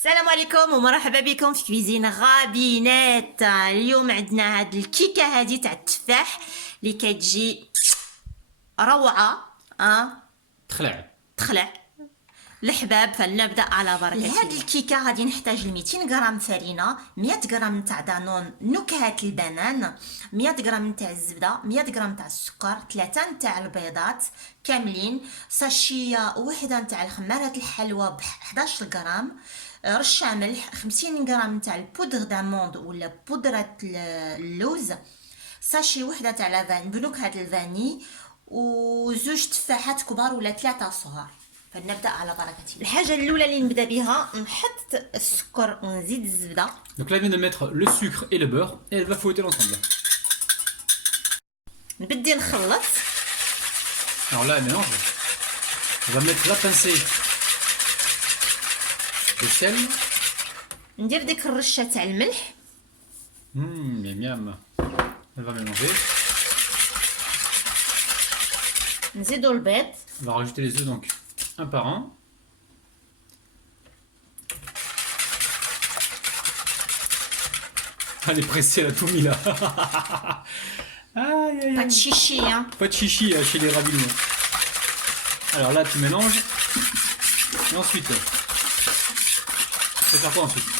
السلام عليكم ومرحبا بكم في كويزين غابينات. اليوم عندنا هاد الكيكه هادي تاع التفاح اللي كتجي روعه. تخلع الحباب. فلنبدا على بركه الله. لهاد الكيكه غادي نحتاج 200 غرام فرينه، 100 غرام تاع دانون نكهه البنان، 100 غرام تاع الزبده، 100 غرام تاع السكر، 3 تاع البيضات كاملين، ساشيه وحده تاع الخمارات الحلوى ب 11 غرام، رشه ملح، 50 غرام تاع البودر داموند ولا بودره اللوز، ساشي وحده تاع لافان بنكهه الفاني، وزوج تفاحات كبار ولا 3 صغار. فنبدا على بركه الله. الحاجه الاولى اللي نبدا بها نحط السكر ونزيد الزبده. Donc là, elle vient de mettre le sucre et le beurre et elle va fouetter l'ensemble. نبدي نخلط. Alors là, elle mélange. On va mettre la pincée de sel. ندير ديك الرشه تاع الملح. Miam miam. Elle va mélanger. نزيدو البيض. On va rajouter les œufs donc un par un. Elle est pressée, elle a tout mis là. Aïe aïe Pas de aïe. chichi hein. Pas de chichi chez les ravines. Alors là, tu mélanges. Et ensuite, tu vas faire quoi ensuite?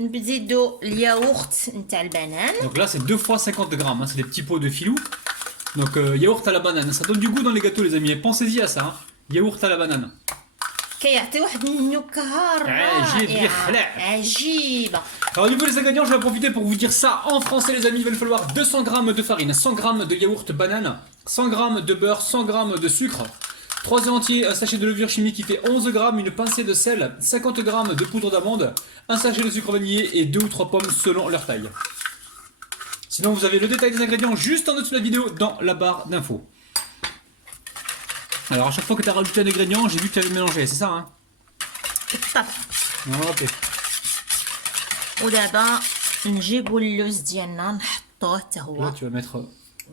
نزيدو الياغورت نتاع البنان. Donc là, c'est 2 fois 50 grammes. Hein. C'est des petits pots de filou. Donc yaourt à la banane. Ça donne du goût dans les gâteaux, les amis. Pensez-y à ça. Hein. Yaourt à la banane. كيعطي واحد النكهه رائعه عجيبه. Alors au niveau des ingrédients, je vais en profiter pour vous dire ça en français, les amis. Il va nous falloir 200 grammes de farine, 100 grammes de yaourt banane, 100 grammes de beurre, 100 grammes de sucre, 3 œufs entiers, un sachet de levure chimique qui fait 11 grammes, une pincée de sel, 50 grammes de poudre d'amande, un sachet de sucre vanillé et 2 ou 3 pommes selon leur taille. Sinon, vous avez le détail des ingrédients juste en dessous de la vidéo dans la barre d'infos. Alors, à chaque fois que tu as rajouté un ingrédient, j'ai vu que tu avais mélangé, c'est ça, hein? بالطبع. Ok. ودابا نجيبو اللوز ديالنا نحطوه حتى Là, هو. tu vas mettre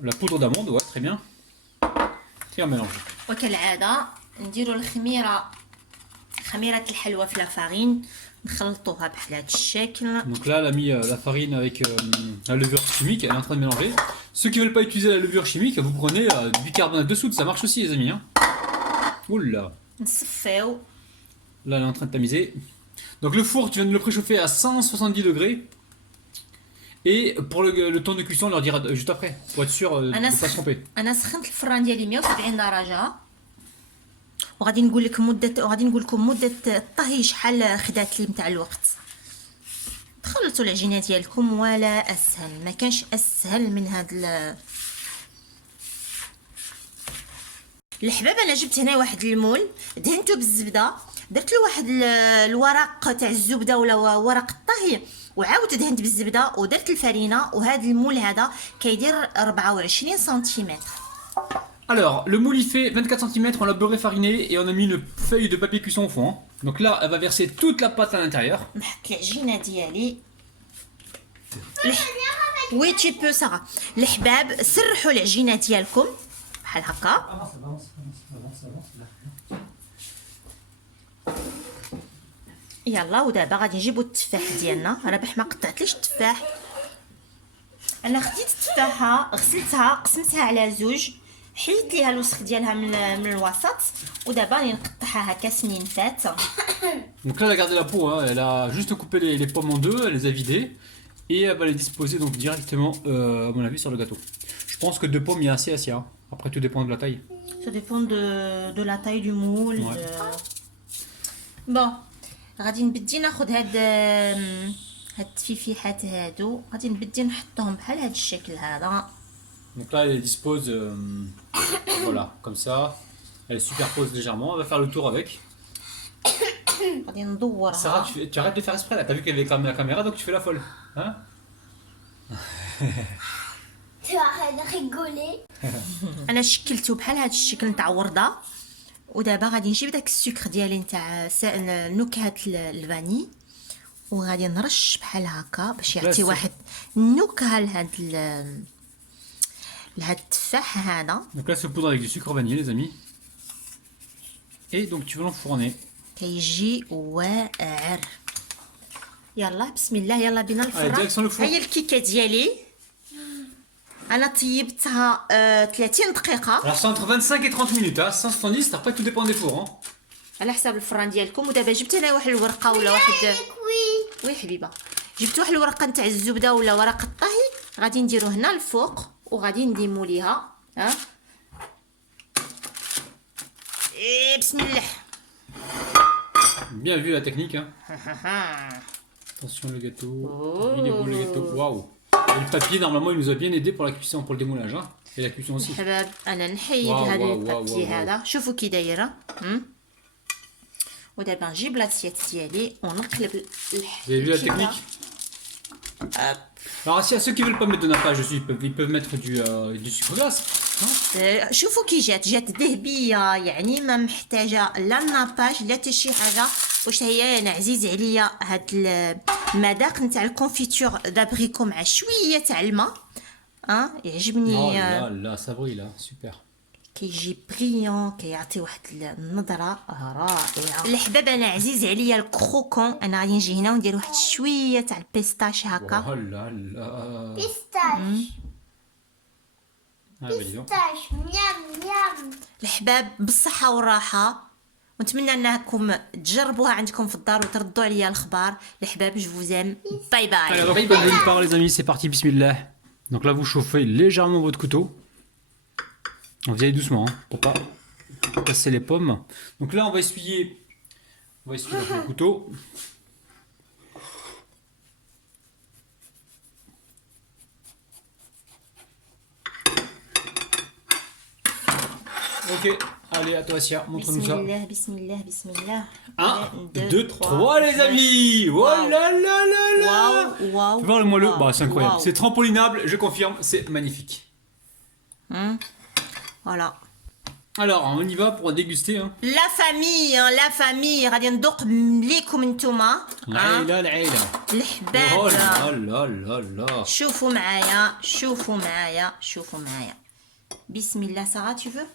la poudre d'amande, ouais, très bien. Et on mélange. وكالعاده نديرو الخميره، خميره الحلوى في لافارين، نخلطوها بحال هاد الشكل. Donc là, elle a mis la farine avec la levure chimique, elle est en train de mélanger. Ceux qui veulent pas utiliser la levure chimique, vous prenez du bicarbonate de soude, ça marche aussi, les amis. Hein. Oula. نصفيو. Là, elle est en train de tamiser. Donc le four, tu viens de le préchauffer à 170 degrés. Et pour le temps de cuisson, on leur dira juste après, pour être sûr de ne pas se tromper. انا سخنت الفران ديالي 170 درجه، وغادي نقول لكم مده الطهي شحال خدات لي نتاع الوقت. تخلطوا العجينه ديالكم ولا اسهل، ما كانش اسهل من هاد الحباب. انا جبت هنا واحد المول دهنته بالزبده، درت له واحد الورق تاع الزبده ولا ورق الطهي، وعاودت دهنت بالزبده ودرت الفرينه. وهذا المول هذا كيدير 24 سنتيمتر. Alors, le moule il fait 24 cm, on l'a beurré fariné et on a mis une feuille de papier cuisson au fond. Hein. Donc là, elle va verser toute la pâte à l'intérieur. نحك العجينه ديالي. وي تي بو ساره. الحباب سرحوا العجينه ديالكم بحال هكا. يلا ودابا غادي نجيبو التفاح ديالنا. رابح ما قطعتليش التفاح. انا خديت التفاحه غسلتها قسمتها على زوج، حيدت ليها الوسخ ديالها من الوسط، ودابا راني نقطعها هكا سنينفات. Donc là, elle a gardé la peau, hein. Elle a juste coupé les pommes en deux, elle les a vidées et elle va les disposer donc directement, à mon avis, sur le gâteau. Je pense que 2 pommes, il y a assez. Hein. Après, tout dépend de la taille. Ça dépend de la taille du moule. Ouais. بون غادي نبدي ناخذ هاد التفيفيحات هادو، غادي نبدي نحطهم بحال هاد الشكل هذا. Donc là, elle les dispose, voilà, comme ça. Elle les superpose légèrement, elle va faire le tour avec. غادي ندورها. Sarah, tu arrêtes de faire exprès là, t'as vu qu'elle avait la caméra donc tu fais la folle. Hein? Tu arrêtes de rigoler. انا شكلته بحال هاد الشكل نتاع ورده، ودابا غادي نجيب داك السكر ديالي نتاع نكهه الفاني، وغادي نرش بحال هكا باش يعطي واحد النكهه لهاد التفاح هذا. Donc là, c'est poudre avec du sucre vanillé, les amis. Et donc tu vas l'enfourner. كيجي واعر. يلا بسم الله يلا بينا Allez, direction le الفران. four. هي الكيكه ديالي انا طيبتها 30 دقيقه Alors c'est entre 25 et 30 minutes, hein. 170, après tout dépend des fours. Hein. على حساب الفران ديالكم. ودابا جبت انا واحد الورقه ولا واحد Oui. وي حبيبه، جبت واحد الورقه نتاع الزبده ولا ورقه الطهي، غادي نديرو هنا الفوق وغادي نديمو ليها ها. بسم الله. Bien vu la technique. Hein. Attention le gâteau. Il est beau le gâteau. Waouh. Et le papier normalement il nous a bien aidé pour la cuisson, pour le démoulage. Hein. Et la cuisson aussi. حباب انا نحيد واو، هذا واو، البابي واو، واو. هذا، شوفوا كي دايره. ودابا نجيب لاسيت ديالي ونقلب Vous avez vu la technique? Alors si à ceux qui veulent pas mettre de nappage dessus, ils peuvent mettre du sucre glace. Non. شوفوا كي جات ذهبيه، يعني ما محتاجه لا ناباج لا حتى شي حاجه. واش هي انا عزيز عليا هاد المذاق نتاع الكونفيتور دابريكو مع شويه تاع الماء. يعجبني. Oh là là, ça brille là, super. كيجي بريون، كيعطي واحد النظره رائعه. الحباب انا عزيز عليا الكروكون. انا غادي نجي هنا وندير واحد شويه تاع البيستاش هكا. Oh là là. Pistache. Ah bah dis donc. Pistache. Miam, miam. الحباب بالصحه والراحه، ونتمنى انكم تجربوها عندكم في الدار وتردوا عليا الخبار. الحباب جو فوزام، باي باي. Allez, alors, pas de part les amis, c'est parti, bismillah. Donc là vous chauffez légèrement votre couteau. On va y aller doucement, hein, pour pas casser les pommes. Donc là on va essuyer le couteau. Ok, allez à toi Sia, montre-nous ça. بسم الله بسم الله بسم الله. 1, 2, 3 les amis. Oh là là là là. واو واو. Tu vois le moelleux, bah c'est incroyable. واو. C'est trampolinable, je confirme, c'est magnifique. فوالا. Alors on y va pour déguster. Hein. لا فامي غادي ندوق ليكم نتوما. العيلة العيلة. الحباب. Oh là là là là. شوفوا معايا شوفوا معايا شوفوا معايا. بسم الله. سارة tu veux؟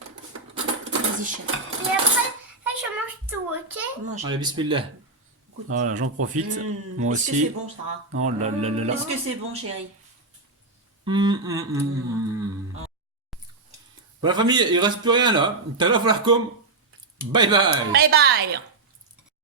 Vas-y chef. Et après, je mange tout, ok? Mange. Allez, bismillah. Voilà, j'en profite. Moi Est-ce que c'est aussi. bon, Sarah? Oh là là là là. Est-ce que c'est bon, chérie? Bon, la famille, il reste plus rien là. T'as la falloir comme. Bye bye. Bye bye.